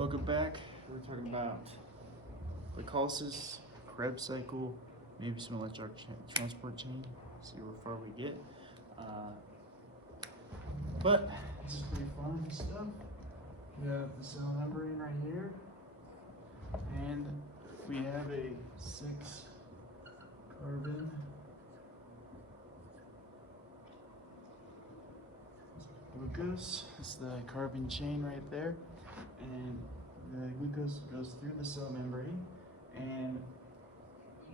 Welcome back. We're talking about glycolysis, Krebs cycle, maybe some electric transport chain. See where far we get. But this is pretty fun stuff. We have the cell membrane right here, and we have a 6-carbon glucose. It's the carbon chain right there, and the glucose goes through the cell membrane, and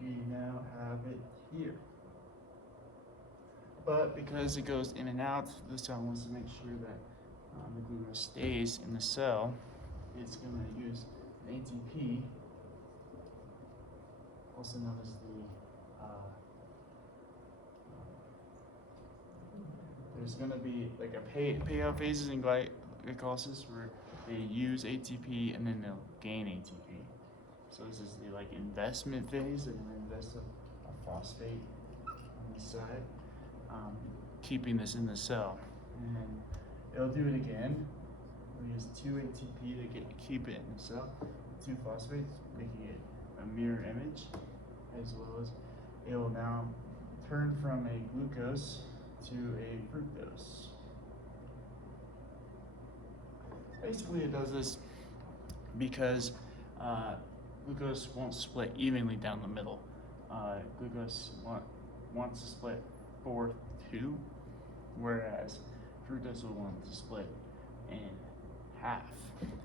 we now have it here. But because it goes in and out, the cell wants to make sure that the glucose stays in the cell. It's going to use an ATP, also known as there's going to be like a payout phases in glycolysis where they use ATP and then they'll gain ATP. So this is the investment phase. They're going to invest a phosphate on the side, keeping this in the cell. And then it'll do it again. We use 2 ATP to keep it in the cell, 2 phosphates, making it a mirror image, as well as it will now turn from a glucose to a fructose. Basically, it does this because glucose won't split evenly down the middle. Glucose wants to split 4-2, whereas fructose will want to split in half.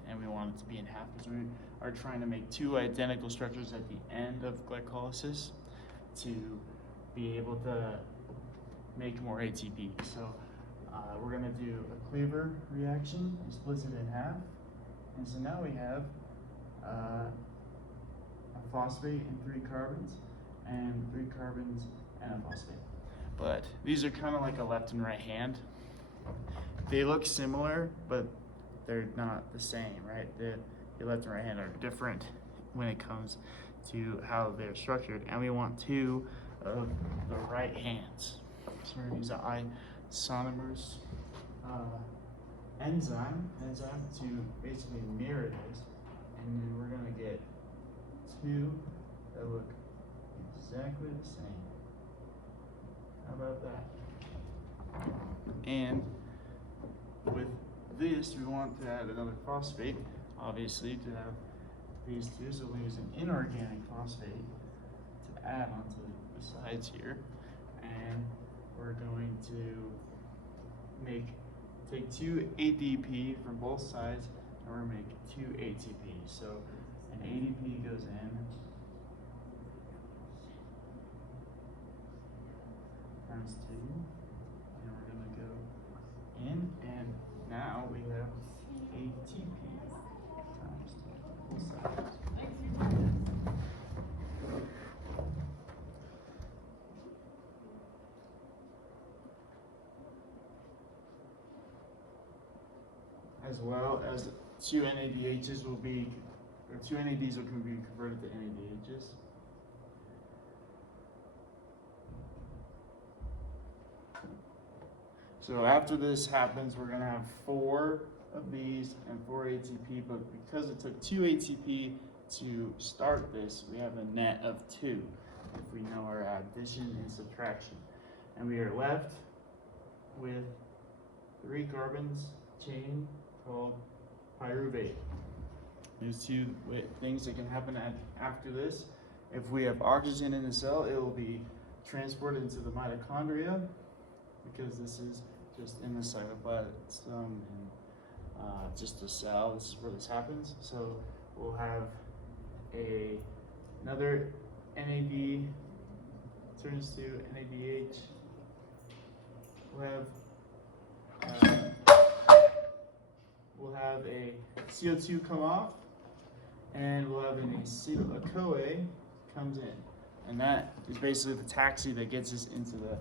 And we want it to be in half because we are trying to make 2 identical structures at the end of glycolysis to be able to make more ATP. So we're going to do a cleaver reaction and splits it in half. And so now we have a phosphate and 3 carbons, and 3 carbons and a phosphate. But these are kind of like a left and right hand. They look similar, but they're not the same, right? The left and right hand are different when it comes to how they're structured, and we want 2 of the right hands. So we're going to use an isomerase enzyme to basically mirror this, and then we're going to get 2 that look exactly the same. How about that? And with this, we want to add another phosphate, obviously, to have these 2. So we'll use an inorganic phosphate to add onto the sides here, and we're going to take 2 ADP from both sides, and we're going to make 2 ATP. So an ADP goes in, times 2, and we're going to go in, and now we have ATP times 2 both sides. As well as 2 NADHs will be, or 2 NADs will be converted to NADHs. So after this happens, we're going to have 4 of these and 4 ATP, but because it took 2 ATP to start this, we have a net of 2 if we know our addition and subtraction. And we are left with 3 carbons chain called pyruvate. There's 2 things that can happen after this. If we have oxygen in the cell, it will be transported into the mitochondria, because this is just in the cytoplasm and just a cell. This is where this happens. So we'll have another NAD turns to NADH. We'll have a CO2 come off, and we'll have an acetyl-CoA comes in, and that is basically the taxi that gets us into the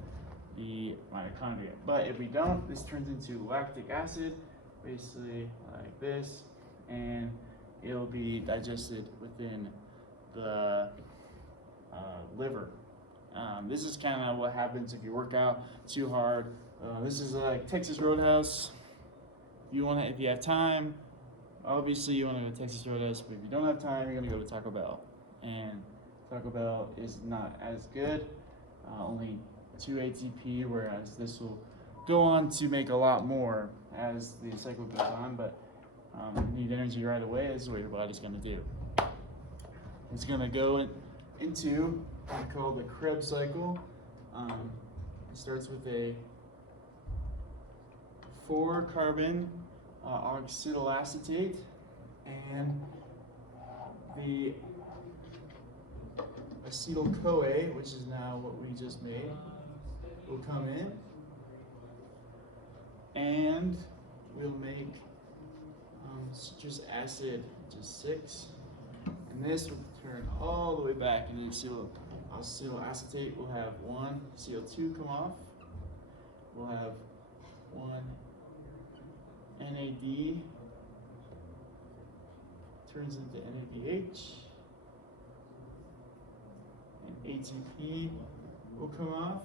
mitochondria. But if we don't, this turns into lactic acid, basically like this, and it'll be digested within the liver. This is kind of what happens if you work out too hard. This is like Texas Roadhouse. If you have time, obviously you want to go to Texas Roadhouse, but if you don't have time, you're gonna go to Taco Bell. And Taco Bell is not as good, only 2 ATP, whereas this will go on to make a lot more as the cycle goes on. But you need energy right away. This is what your body's gonna do. It's gonna go into what we call the Krebs cycle. It starts with a 4-carbon oxydoacetate, and the acetyl-CoA, which is now what we just made, will come in, and we'll make citrus acid, which is 6, and this will turn all the way back, and the acetyl-acetate will have 1 CO2 come off. We'll have 1 NAD, turns into NADH, and ATP will come off.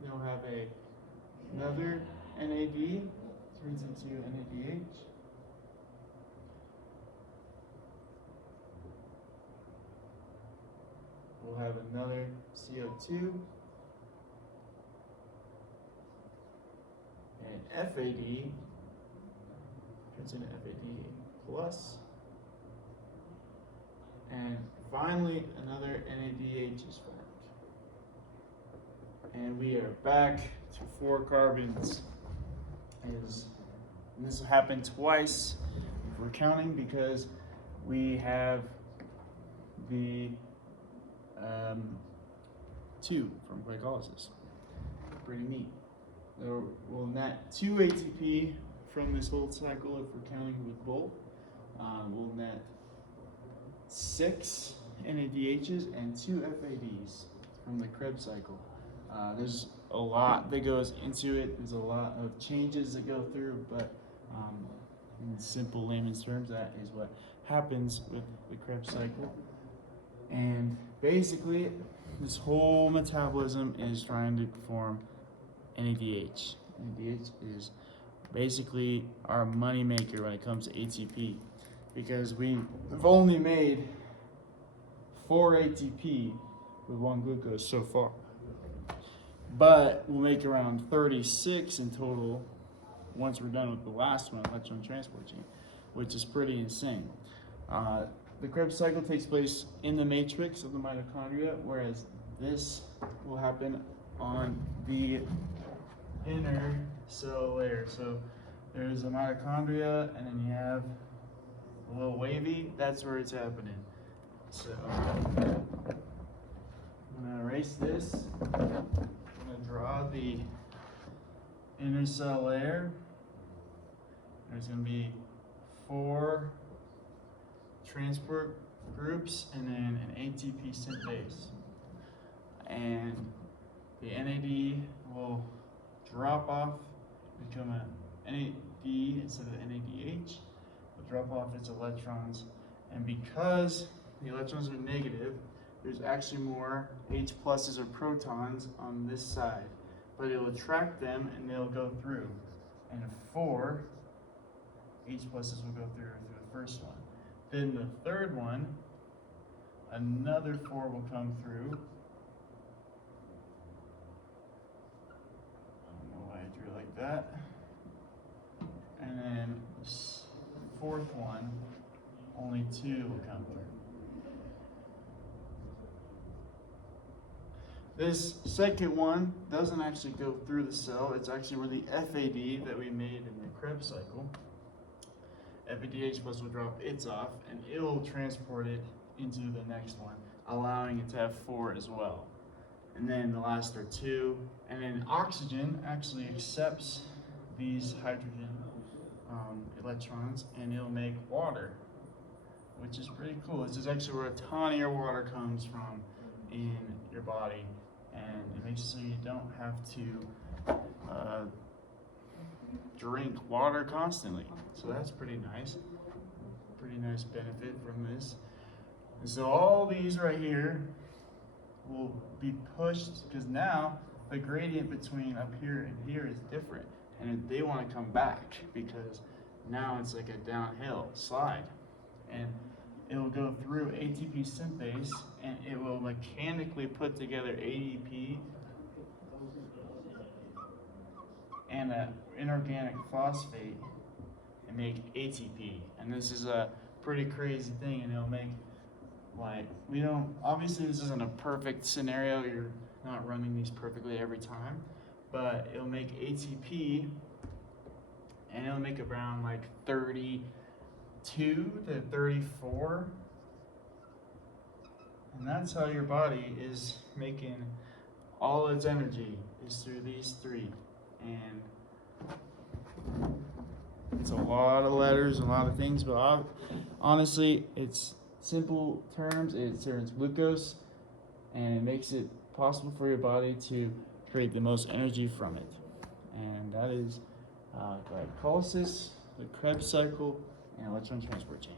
Then we'll have another NAD, turns into NADH. We'll have another CO2, and FAD turns into FAD plus, and finally another NADH is formed. And we are back to 4 carbons. And this will happen twice if we're counting, because we have the 2 from glycolysis. Pretty neat. So we'll net 2 ATP from this whole cycle if we're counting with both. We'll net 6 NADHs and 2 FADs from the Krebs cycle. There's a lot that goes into it. There's a lot of changes that go through, but in simple layman's terms, that is what happens with the Krebs cycle. And basically, this whole metabolism is trying to perform NADH. NADH is basically our money maker when it comes to ATP, because we've only made 4 ATP with 1 glucose so far. But we'll make around 36 in total once we're done with the last one, electron transport chain, which is pretty insane. The Krebs cycle takes place in the matrix of the mitochondria, whereas this will happen on the inner cell layer. So there's a mitochondria, and then you have a little wavy. That's where it's happening. So I'm gonna erase this. I'm gonna draw the inner cell layer. There's gonna be 4 transport groups and then an ATP synthase. And the NAD will drop off, become a NAD instead of NADH. Will drop off its electrons, and because the electrons are negative, there's actually more H pluses or protons on this side, but it'll attract them and they'll go through. And 4 H pluses will go through the first one. Then the third one, another 4 will come through. I don't know why I drew it like that. And then the 4th one, only 2 will come through. This second one doesn't actually go through the cell. It's actually where the FAD that we made in the Krebs cycle, FADH plus will drop its off, and it will transport it into the next one, allowing it to have 4 as well. And then the last are 2, and then oxygen actually accepts these hydrogen electrons, and it'll make water, which is pretty cool. This is actually where a ton of your water comes from in your body, and it makes it so you don't have to drink water constantly. So that's pretty nice. Pretty nice benefit from this. And so all these right here will be pushed, because now the gradient between up here and here is different, and they want to come back because now it's like a downhill slide, and it will go through ATP synthase, and it will mechanically put together ADP and an inorganic phosphate and make ATP. And this is a pretty crazy thing, and it'll make, like, we don't, obviously this isn't a perfect scenario, you're not running these perfectly every time, but it'll make ATP, and it'll make around like 32 to 34, and that's how your body is making all its energy, is through these three. And it's a lot of letters, a lot of things, but honestly, it's simple terms. It turns glucose, and it makes it possible for your body to create the most energy from it. And that is glycolysis, the Krebs cycle, and electron transport chain.